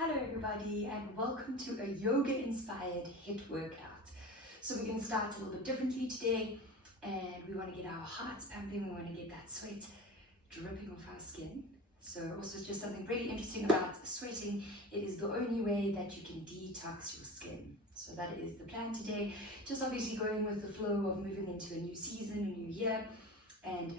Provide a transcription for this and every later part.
Hello everybody and welcome to a yoga-inspired HIIT workout. So we're going to start a little bit differently today and we want to get our hearts pumping, we want to get that sweat dripping off our skin. So also just something pretty interesting about sweating, it is the only way that you can detox your skin. So that is the plan today, just obviously going with the flow of moving into a new season, a new year, and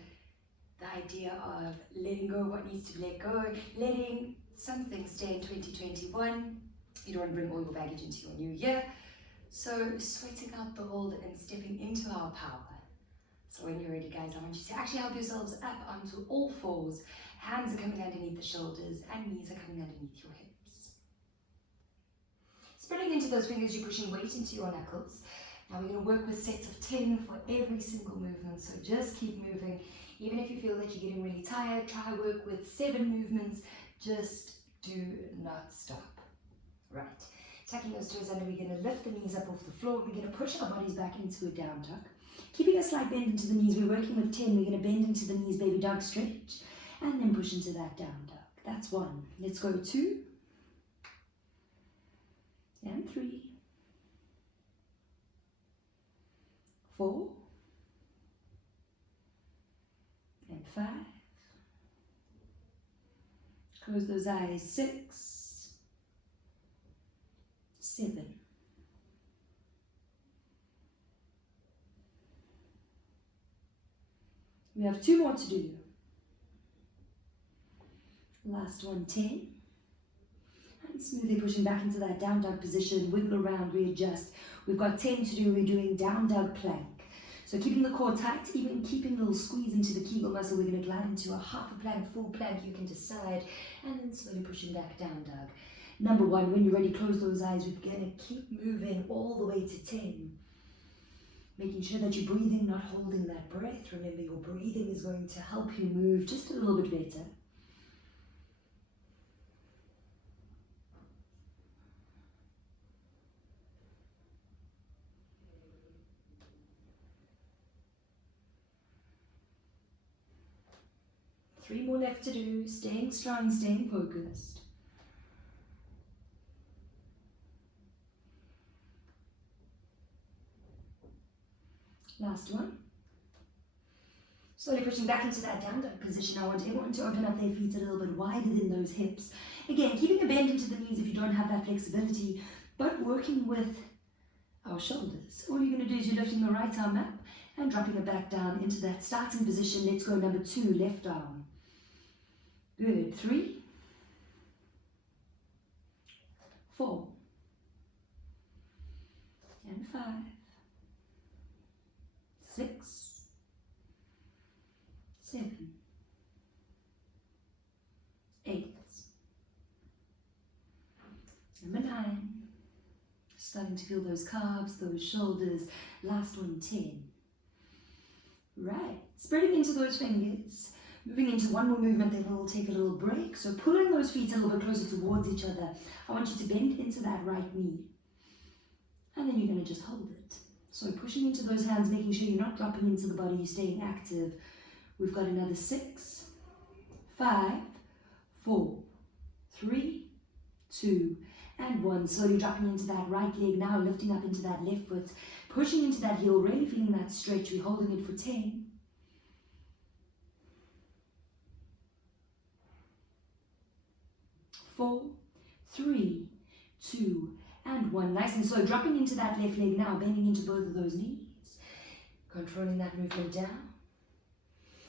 the idea of letting go what needs to be let go, letting some things stay in 2021. You don't want to bring all your baggage into your new year. So sweating out the old and stepping into our power. So when you're ready guys, I want you to actually help yourselves up onto all fours. Hands are coming underneath the shoulders and knees are coming underneath your hips. Spreading into those fingers, you're pushing weight into your knuckles. Now we're going to work with sets of 10 for every single movement. So just keep moving. Even if you feel that you're getting really tired, try work with 7 movements. Just do not stop. Right, tucking those toes under, we're going to lift the knees up off the floor. We're going to push our bodies back into a down dog. Keeping a slight bend into the knees, we're working with 10. We're going to bend into the knees, baby dog stretch, and then push into that down dog. That's 1. Let's go 2, and 3, 4, and 5. Close those eyes. 6, 7. We have 2 more to do. Last one, 10. And smoothly pushing back into that down dog position. Wiggle around, readjust. We've got 10 to do. We're doing down dog plank. So keeping the core tight, even keeping a little squeeze into the Kegel muscle, we're going to glide into a half a plank, full plank, you can decide, and then slowly pushing back down dog. Number 1, when you're ready, close those eyes. We're going to keep moving all the way to 10. Making sure that you're breathing, not holding that breath. Remember, your breathing is going to help you move just a little bit better. Three more left to do, staying strong, staying focused. Last one. Slowly pushing back into that down dog position. I want everyone to open up their feet a little bit wider than those hips. Again, keeping a bend into the knees if you don't have that flexibility, but working with our shoulders. All you're going to do is you're lifting the right arm up and dropping it back down into that starting position. Let's go number 2, left arm. Good. 3, 4, and 5, 6, 7, 8, number 9. Starting to feel those calves, those shoulders. Last one, 10. Right, spreading into those fingers. Moving into one more movement, then we'll take a little break. So pulling those feet a little bit closer towards each other. I want you to bend into that right knee. And then you're going to just hold it. So pushing into those hands, making sure you're not dropping into the body, you're staying active. We've got another 6, 5, 4, 3, 2, and 1. Slowly dropping into that right leg now, lifting up into that left foot. Pushing into that heel, really feeling that stretch. We're holding it for 10. 4, 3, 2, and 1. Nice and slow. Dropping into that left leg now, bending into both of those knees. Controlling that movement down.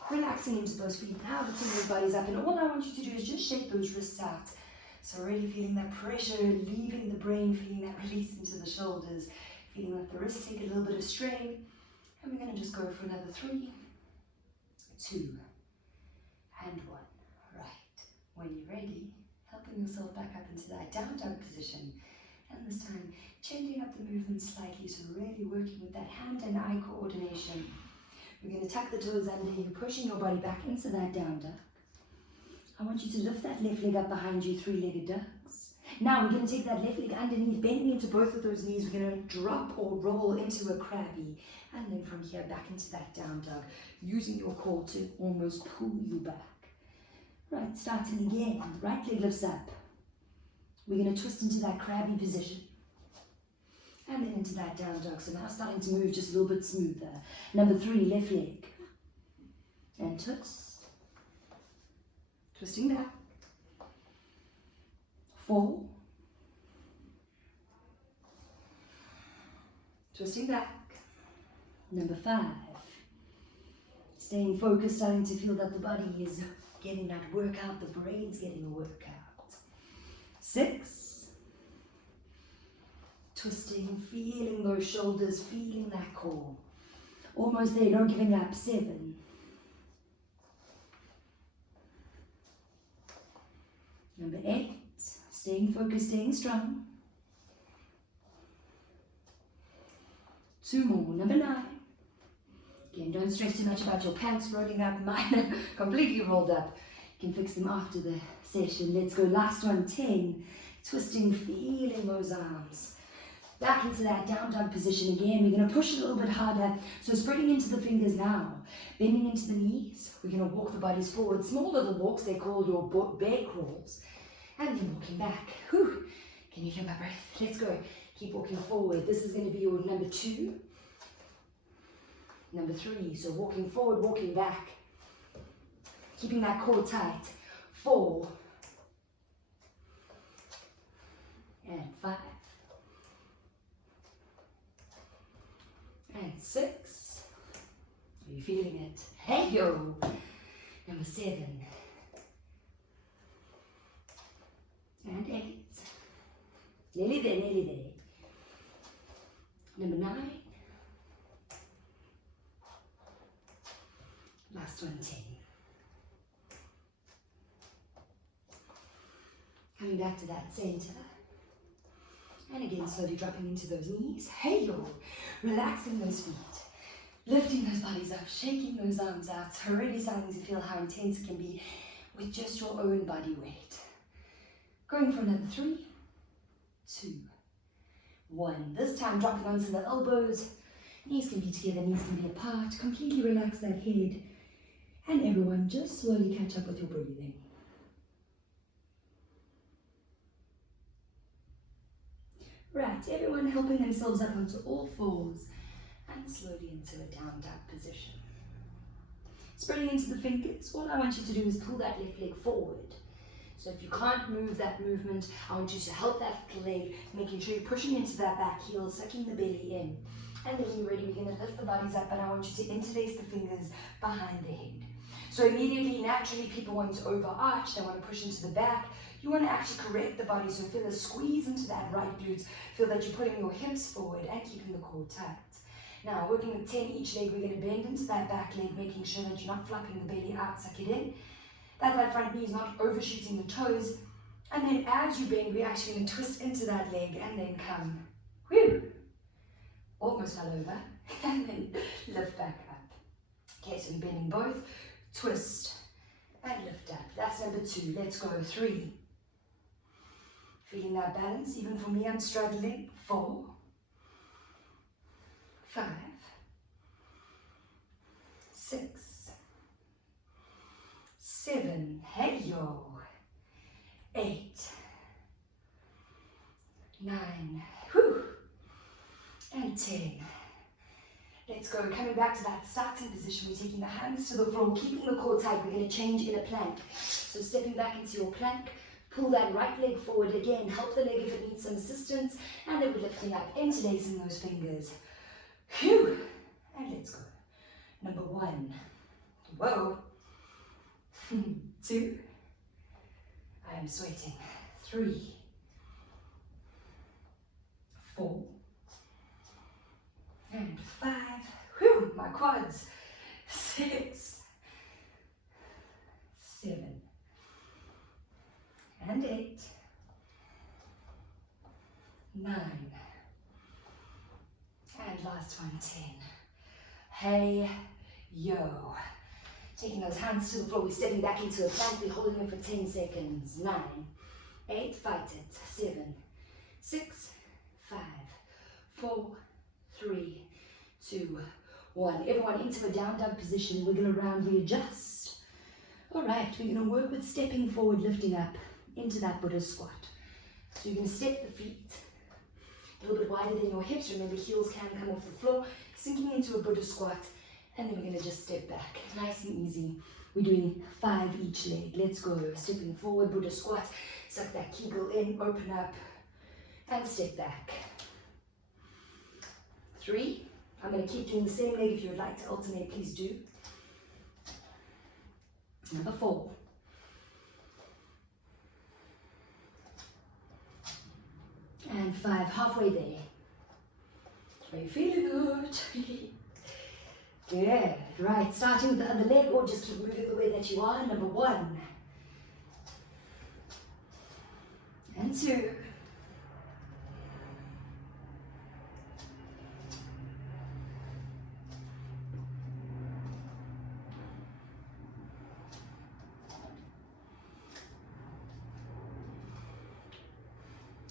Relaxing into those feet now, lifting those bodies up. And all I want you to do is just shake those wrists out. So really feeling that pressure, leaving the brain, feeling that release into the shoulders. Feeling like the wrists take a little bit of strain. And we're going to just go for another 3, 2, and 1. Right. When you're ready, helping yourself back up into that down dog position, and this time changing up the movement slightly, so really working with that hand and eye coordination. We're going to tuck the toes under you, pushing your body back into that down dog. I want you to lift that left leg up behind you, 3-legged ducks. Now we're going to take that left leg underneath, bending into both of those knees. We're going to drop or roll into a crabby, and then from here back into that down dog, using your core to almost pull you back. Right, starting again. Right leg lifts up. We're going to twist into that crabby position. And then into that down dog. So now starting to move just a little bit smoother. Number 3, left leg. And twist. Twisting back. 4. Twisting back. Number 5. Staying focused, starting to feel that the body is getting that workout, the brain's getting a workout. 6. Twisting, feeling those shoulders, feeling that core. Almost there, not giving up. 7. Number 8. Staying focused, staying strong. 2 more. Number 9. Again, don't stress too much about your pants rolling up. Mine are completely rolled up. You can fix them after the session. Let's go. Last one, 10. Twisting, feeling those arms. Back into that down dog position again. We're going to push a little bit harder. So spreading into the fingers now. Bending into the knees. We're going to walk the bodies forward. Small little walks. They're called your bear crawls. And then walking back. Whew. Can you hear my breath? Let's go. Keep walking forward. This is going to be your number 2. Number 3. So walking forward, walking back. Keeping that core tight. 4. And 5. And 6. Are you feeling it? Hey yo! Number 7. And 8. Nearly there, nearly there. Number 9. Last one, 10. Coming back to that center. And again, slowly dropping into those knees. Hey yo! Relaxing those feet. Lifting those bodies up, shaking those arms out. It's already starting to feel how intense it can be with just your own body weight. Going for another 3, 2, 1. This time dropping onto the elbows. Knees can be together, knees can be apart. Completely relax that head. And everyone just slowly catch up with your breathing. Right, everyone helping themselves up onto all fours and slowly into a down dog position. Spreading into the fingers, all I want you to do is pull that left leg forward. So if you can't move that movement, I want you to help that leg, making sure you're pushing into that back heel, sucking the belly in. And then when you're ready, we're going to lift the bodies up, and I want you to interlace the fingers behind the head. So immediately, naturally, people want to overarch, they want to push into the back. You want to actually correct the body, so feel a squeeze into that right glute. Feel that you're putting your hips forward and keeping the core tight. Now, working with 10 each leg, we're going to bend into that back leg, making sure that you're not flapping the belly out, suck it in. That front knee is not overshooting the toes. And then as you bend, we're actually going to twist into that leg and then come, whew, almost fell over, and then lift back up. Okay, so we're bending both, twist, and lift up. That's number 2. Let's go. 3. Feeling that balance. Even for me, I'm struggling. 4. 5. 6. 7. Hey yo. 8. 9. Whew. And 10. Let's go. Coming back to that starting position, we're taking the hands to the floor, keeping the core tight. We're going to change in a plank. So stepping back into your plank, pull that right leg forward again, help the leg if it needs some assistance, and then we're lifting up, interlacing those fingers. Phew! And let's go. Number 1. Whoa. 2. I am sweating. 3. 4. And 5. Whew, my quads. 6. 7. And 8. 9. And last one, 10. Hey, yo. Taking those hands to the floor, we're stepping back into a plank, we're holding it for 10 seconds. 9, 8, fight it. 7, 6, 5, 4, 3, 2, 1. Everyone into a down dog position. Wiggle around, readjust. All right, we're going to work with stepping forward, lifting up into that Buddha squat. So you're going to step the feet a little bit wider than your hips. Remember, heels can come off the floor, sinking into a Buddha squat, and then we're going to just step back. Nice and easy. We're doing 5 each leg. Let's go. Stepping forward, Buddha squat, suck that Kegel in, open up, and step back. 3. I'm going to keep doing the same leg. If you would like to alternate, please do. Number 4. And 5, halfway there. Are you feeling good? Good. Right, starting with the other leg, or just keep moving the way that you are. Number 1. And 2.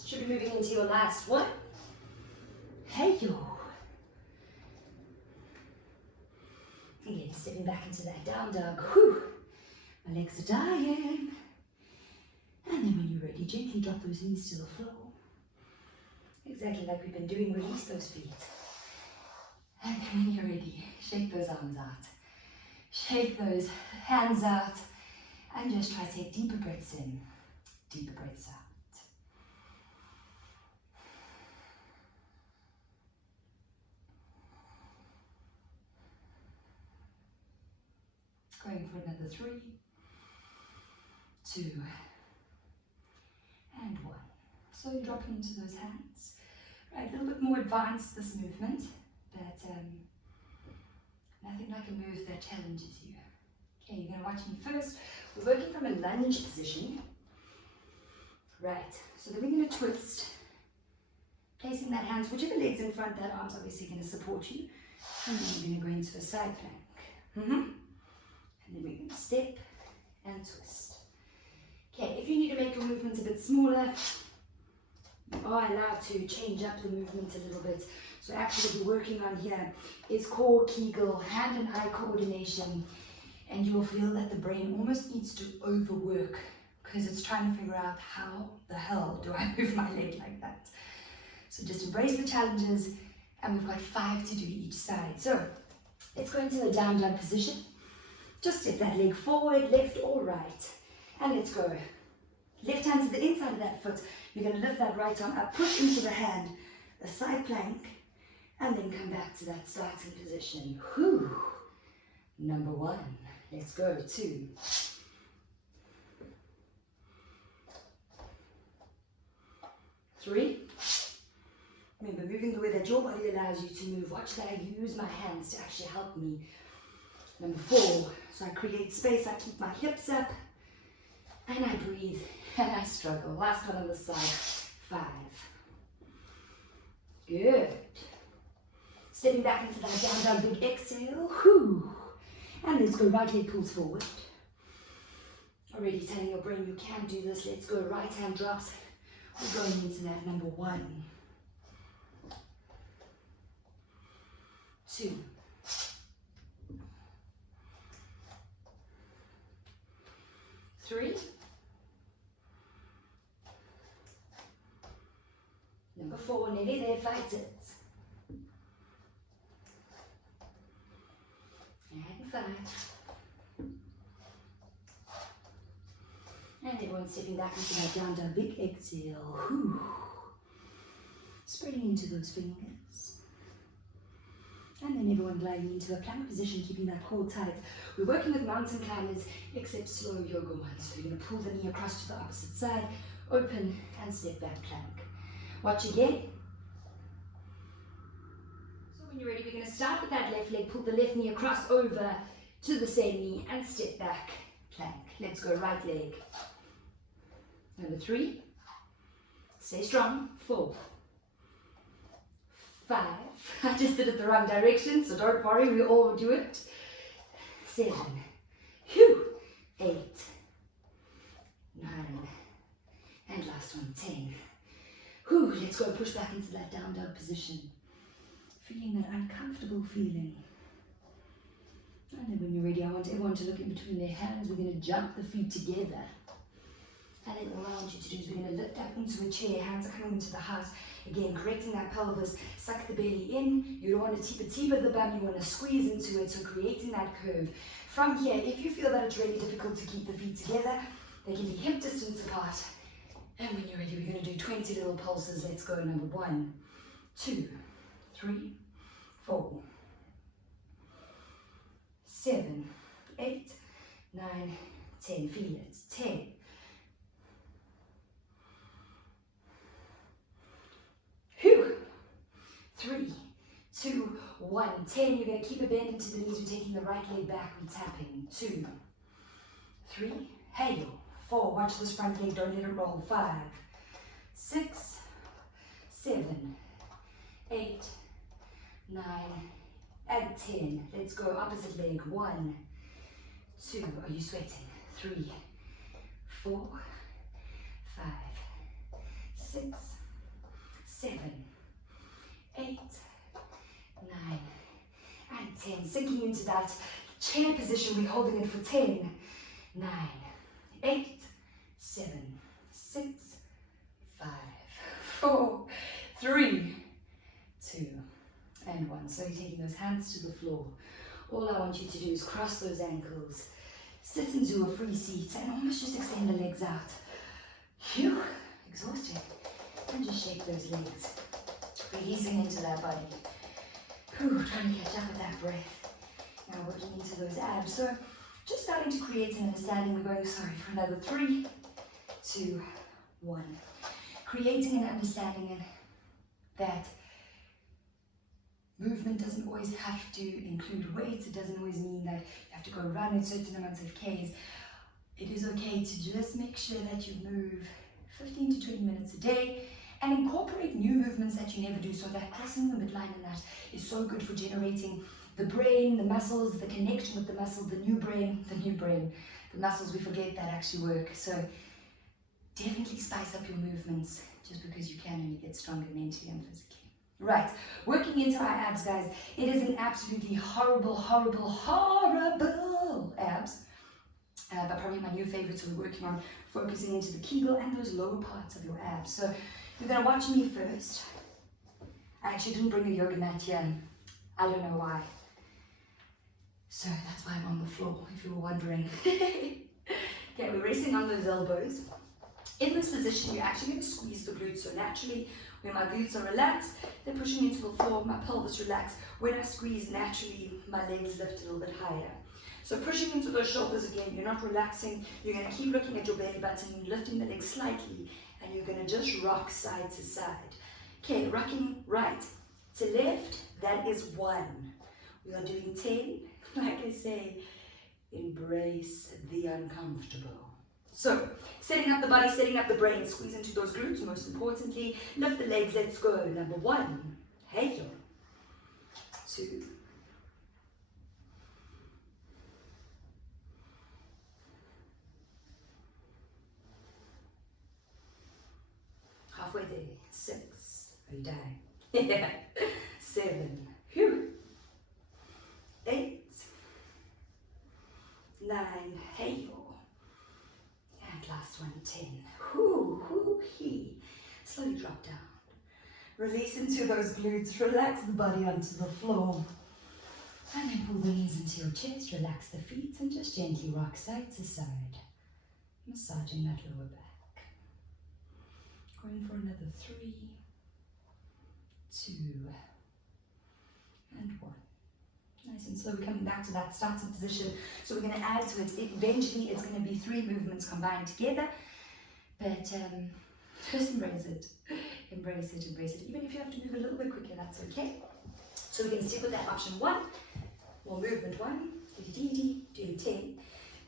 Should be moving into your last one. Hey yo. Again, stepping back into that down dog. Whew. My legs are dying. And then when you're ready, gently drop those knees to the floor. Exactly like we've been doing, release those feet. And then when you're ready, shake those arms out. Shake those hands out. And just try to take deeper breaths in, deeper breaths out. Going for another 3, 2, and 1. So you're dropping into those hands. Right, a little bit more advanced this movement, but nothing like a move that challenges you. Okay, you're going to watch me first. We're working from a lunge position. Right, so then we're going to twist, placing that hands, whichever leg's in front, that arm's obviously going to support you. And then we're going to go into a side plank. And then we're going to step and twist. Okay, if you need to make your movements a bit smaller, you are allowed to change up the movement a little bit. So actually what we're working on here is core, Kegel, hand and eye coordination. And you'll feel that the brain almost needs to overwork because it's trying to figure out how the hell do I move my leg like that. So just embrace the challenges, and we've got 5 to do each side. So let's go into a down dog position. Just step that leg forward, left or right. And let's go. Left hand to the inside of that foot. You're going to lift that right arm up, push into the hand, a side plank, and then come back to that starting position. Whew. Number 1. Let's go. 2. 3. Remember, moving the way that your body allows you to move. Watch that I use my hands to actually help me. Number 4, so I create space, I keep my hips up, and I breathe, and I struggle. Last one on the side, 5. Good. Stepping back into that down dog, big exhale, whoo. And let's go, right leg pulls forward. Already telling your brain you can do this. Let's go, right hand drops. We're going into that number 1. 2. 3. Number 4, nearly there, fight it. And 5. And everyone stepping back into that down dog, big exhale. Whew. Spreading into those fingers. And then everyone gliding into a plank position, keeping that core tight. We're working with mountain climbers, except slow yoga ones. So you're going to pull the knee across to the opposite side, open and step back plank. Watch again. So when you're ready, we're going to start with that left leg, pull the left knee across over to the same knee and step back plank. Let's go, right leg. Number 3. Stay strong. 4. 5. I just did it the wrong direction, so don't worry, we all do it. 7. Whew. 8. 9. And last one, 10. Whew. Let's go, push back into that down dog position. Feeling that uncomfortable feeling. And then when you're ready, I want everyone to look in between their hands. We're going to jump the feet together. And then all I want you to do is we're going to lift up into a chair, hands are coming into the heart. Again, correcting that pelvis, suck the belly in. You don't want to tip the bum, you want to squeeze into it, so creating that curve. From here, if you feel that it's really difficult to keep the feet together, they can be hip distance apart. And when you're ready, we're going to do 20 little pulses. Let's go. Number 1, 2, 3, 4, 7, 8, 9, 10. Feel it. 10. 3, 2, 1, 10. You're going to keep a bend into the knees. We're taking the right leg back. We're tapping. 2, 3, hail. 4, watch this front leg, don't let it roll. 5, 6, 7, 8, 9, and 10. Let's go, opposite leg. 1, 2, are you sweating? 3, 4, 5, 6, 7, 8, 9, and 10. Sinking into that chair position, we're holding it for 10, 9, 8, 7, 6, 5, 4, 3, 2, and 1. So you're taking those hands to the floor. All I want you to do is cross those ankles, sit into a free seat, and almost just extend the legs out. Phew, exhausted. And just shake those legs, releasing into that body. Whew, trying to catch up with that breath. Now working into those abs. So just starting to create an understanding. We're going, for another 3, 2, 1. Creating an understanding that movement doesn't always have to include weights. It doesn't always mean that you have to go run a certain amount of Ks. It is okay to just make sure that you move 15 to 20 minutes a day and incorporate new movements that you never do. So that crossing the midline and that is so good for generating the brain, the muscles, the connection with the muscle, the new brain, the muscles, we forget that actually work. So definitely spice up your movements just because you can, and you get stronger mentally and physically. Right, working into our abs, guys. It is an absolutely horrible abs. But probably my new favorites we're working on, focusing into the Kegel and those lower parts of your abs. So you're going to watch me first. I actually didn't bring a yoga mat here. I don't know why. So that's why I'm on the floor, if you were wondering. Okay, we're resting on those elbows. In this position, you're actually going to squeeze the glutes. So naturally, when my glutes are relaxed, they're pushing into the floor, my pelvis relaxed. When I squeeze, naturally, my legs lift a little bit higher. So pushing into those shoulders again, you're not relaxing. You're going to keep looking at your belly button, lifting the legs slightly, and you're going to just rock side to side. Okay, rocking right to left, that is 1. We are doing 10. Like I say, embrace the uncomfortable. So, setting up the body, setting up the brain, squeeze into those glutes, most importantly. Lift the legs, let's go. Number 1, hey, 2, 6, are you dying? 7, 8, 9, hey, and last one, 10. Slowly drop down. Release into those glutes, relax the body onto the floor. And then pull the knees into your chest, relax the feet, and just gently rock side to side. Massaging that lower back. Going for another 3, 2, and 1. Nice and slow. We're coming back to that starting position. So we're going to add to it. Eventually, it's going to be 3 movements combined together. But just embrace it. Embrace it, embrace it. Even if you have to move a little bit quicker, that's okay. So we're going to stick with that option 1, or movement 1, doing 10.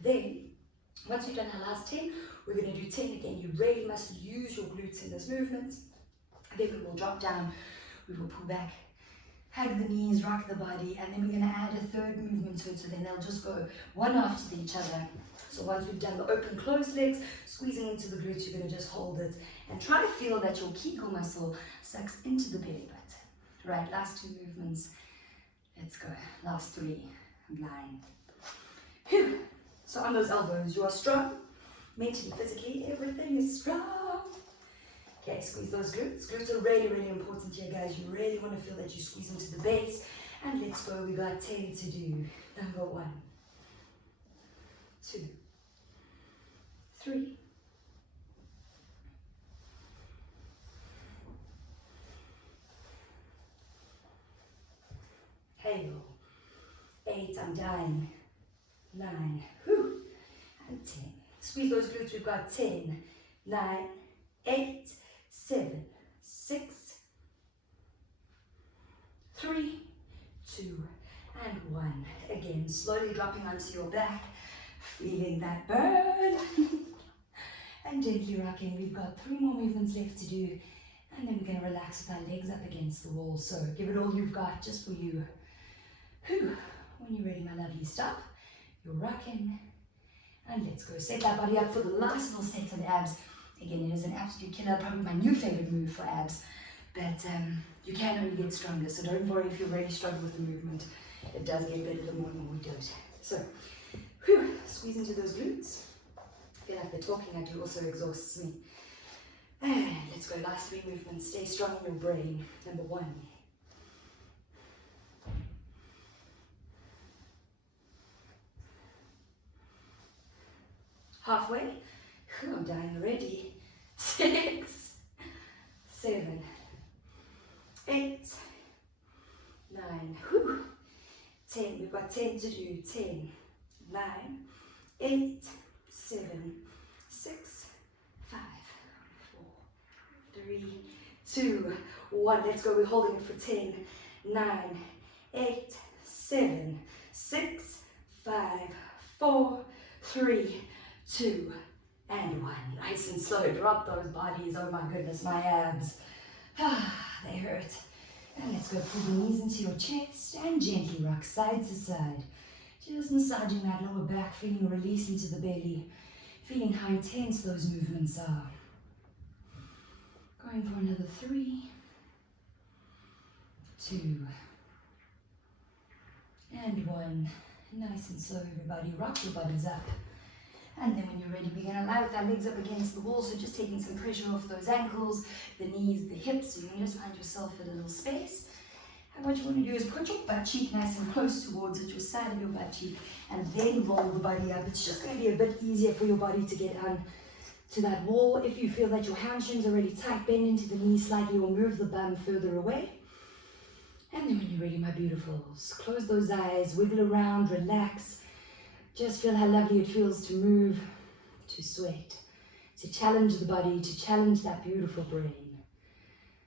Then, once we've done our last 10, we're going to do 10 again. You really must use your glutes in this movement. Then we will drop down, we will pull back, hug the knees, rock the body, and then we're going to add a 3rd movement to it, so then they'll just go one after each other. So once we've done the open, closed legs, squeezing into the glutes, you're going to just hold it and try to feel that your Kegel muscle sucks into the belly button. Right, last 2 movements. Let's go. Last 3. I'm blind. Whew. So on those elbows, you are strong. mentally, physically, everything is strong. Okay, squeeze those glutes. Glutes are really, really important here, guys. You really want to feel that you squeeze into the base. And let's go. We got 10 to do. Number 1, 2, 3, 8, I'm dying, 9, whew, and 10. Squeeze those glutes, we've got 10, 9, 8, 7, 6, 3, 2, and 1. Again, slowly dropping onto your back, feeling that burn. And gently rocking. We've got 3 more movements left to do. And then we're going to relax with our legs up against the wall. So give it all you've got, just for you. Whew. When you're ready, my lovely, stop. You're rocking. And let's go. Set that body up for the last little set of abs. Again, it is an absolute killer, probably my new favorite move for abs. But you can only get stronger, so don't worry if you really struggle with the movement. It does get better the more and more we do it. So, whew, squeeze into those glutes. I feel like the talking I do also exhausts me. And let's go, last 3 movements. Stay strong in your brain. Number 1. Halfway. Whew, I'm dying already. 6, 7, 8, 9, whew, 10, we've got 10 to do, 10, 9, 8, 7, 6, 5, 4, 3, 2, 1, let's go, we're holding it for 10, 9, 8, 7, 6, 5, 4, 3, 2, and 1. Nice and slow, drop those bodies, oh my goodness, my abs. They hurt. And let's go, pull the knees into your chest and gently rock side to side. Just massaging that lower back, feeling a release into the belly. Feeling how intense those movements are. Going for another 3, 2, and 1. Nice and slow, everybody. Rock your bodies up. And then when you're ready, we're going to lie with our legs up against the wall. So just taking some pressure off those ankles, the knees, the hips. So you can just find yourself a little space. And what you want to do is put your butt cheek nice and close towards it, your side of your butt cheek, and then roll the body up. It's just going to be a bit easier for your body to get on to that wall. If you feel that your hamstrings are really tight, bend into the knees slightly or move the bum further away. And then when you're ready, my beautifuls, close those eyes, wiggle around, relax. Just feel how lovely it feels to move, to sweat, to challenge the body, to challenge that beautiful brain.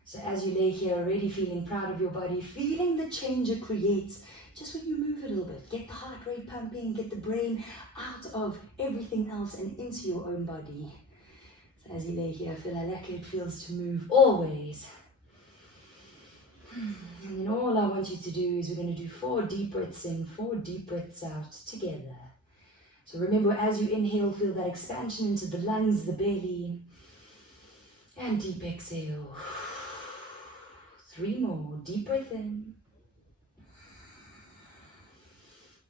So as you lay here, already feeling proud of your body, feeling the change it creates, just when you move a little bit, get the heart rate pumping, get the brain out of everything else and into your own body. So as you lay here, feel how lucky it feels to move always. And then all I want you to do is we're going to do 4 deep breaths in, 4 deep breaths out together. So remember, as you inhale, feel that expansion into the lungs, the belly, and deep exhale. 3 more, deep breath in,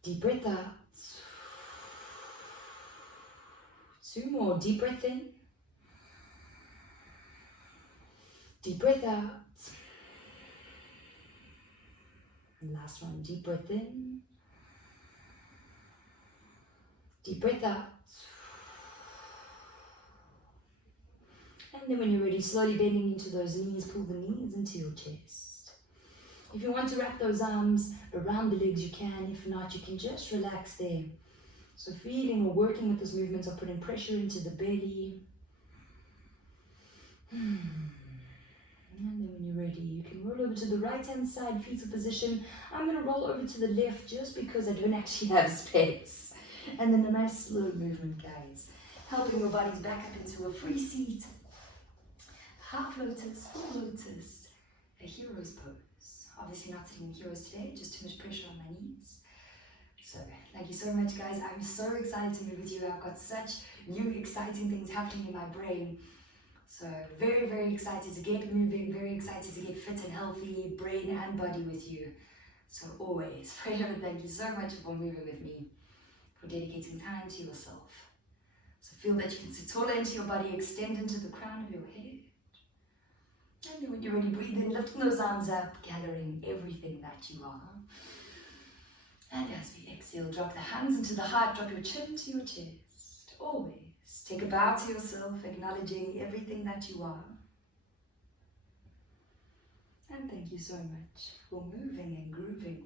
deep breath out. 2 more, deep breath in, deep breath out. And last one, deep breath in, deep breath out. And then when you're ready, slowly bending into those knees, pull the knees into your chest. If you want to wrap those arms around the legs, you can. If not, you can just relax there. So feeling or working with those movements of putting pressure into the belly. And then when you're ready, you can roll over to the right-hand side, fetal position. I'm going to roll over to the left just because I don't actually have space. And then a nice slow movement, guys. Helping your bodies back up into a free seat. Half lotus, full lotus, a hero's pose. Obviously not sitting in heroes today, just too much pressure on my knees. So, thank you so much, guys. I'm so excited to move with you. I've got such new, exciting things happening in my brain. So, very, very excited to get moving, very excited to get fit and healthy, brain and body with you. So, always, forever, thank you so much for moving with me, for dedicating time to yourself. So feel that you can sit taller into your body, extend into the crown of your head. And then when you're ready, breathe in, lifting those arms up, gathering everything that you are. And as we exhale, drop the hands into the heart, drop your chin to your chest. Always take a bow to yourself, acknowledging everything that you are. And thank you so much for moving and grooving